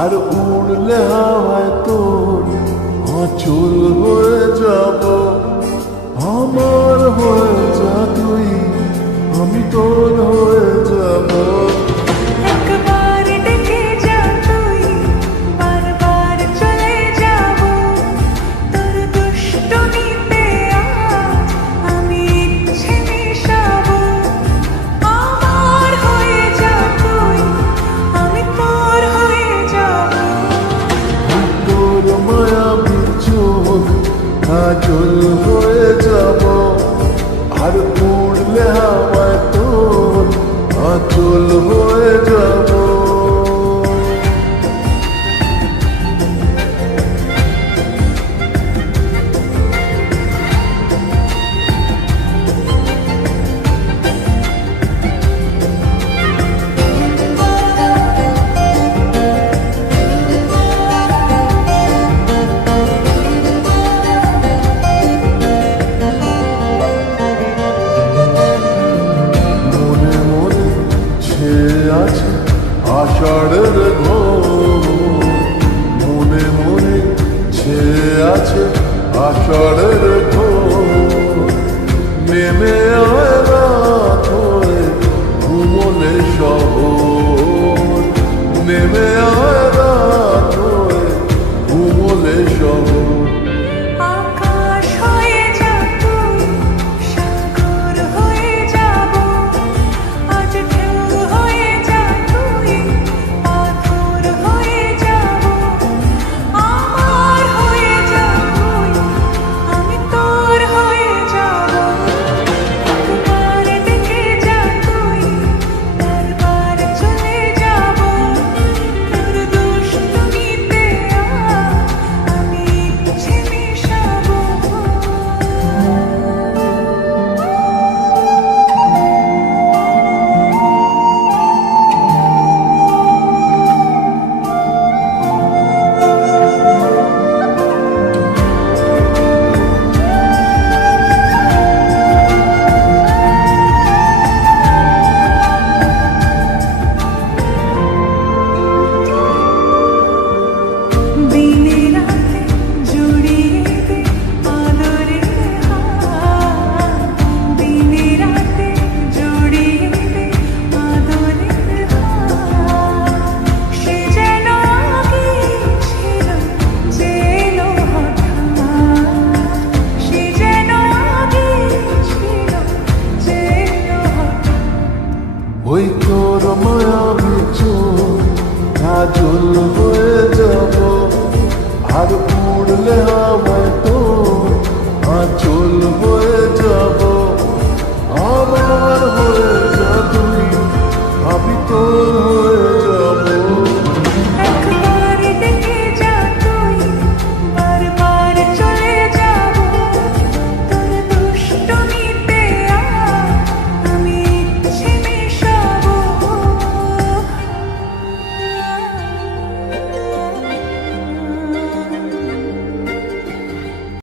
আর উড়লে হাওয়ায় তোর আঁচল হয়ে যাব। আমার হয়ে যা তুই, আমি তোর হয়ে যাব। একবার ডেকে যা তুই, বারবার চলে যাব। তোর দুষ্টুমিতে আজ আমি ইচ্ছে মিশাবো। আমার হয়ে যা তুই, আমি তোর হয়ে যাব। তোর মায়াবী চোখ কাজল হয়ে যাব। আর উড়লে হাওয়ায় তোর আঁচল হয়ে যাব। আছে আষাঢ়ের ঘোর, মনে মনে ছেয়ে আছে আষাঢ়ের ঘোর। নেমে আয় রাত হয়ে ঘুমলে শহর, নেমে আয় রাত হয়ে ঘুমলে শহর। আকাশ হয়ে যা তুই, সাগর হয়ে যাব। আজ ঢেউ হয়ে যা তুই, পাথর হয়ে যাব। আমার হয়ে যা তুই, আমি তোর হয়ে যাব। একবার ডেকে যা তুই, বারবার চলে যাব। তোর দুষ্টুমিতে আজ আমি ইচ্ছে মিশাবো। দিনে রাতে জড়িয়ে দে আদরের হাত। দিনে রাতে জড়িয়ে দে আদরের হাত। সে যেন আগে ছিল, যে এলো হঠাৎ। সে যেন আগে ছিল, যে এলো হঠাৎ। ওই তোর মায়াবী চোখ কাজল